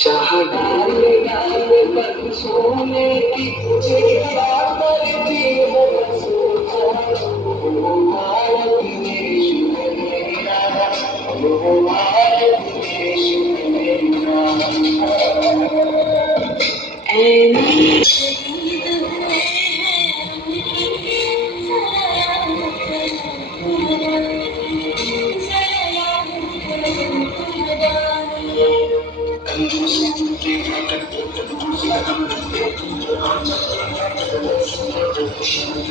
जहाँ डाले डाले पर सोने की चिड़िया करती है सोचा वो भारत देश मेरा वो भारत देश मेरा शहीद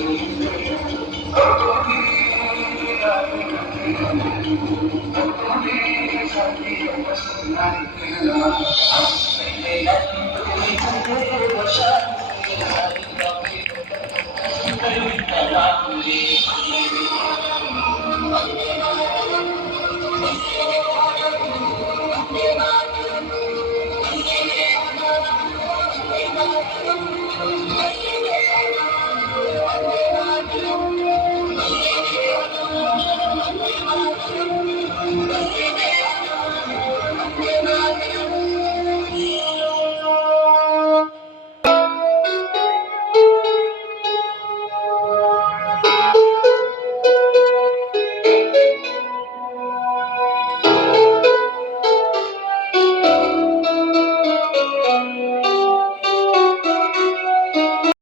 हुए हैं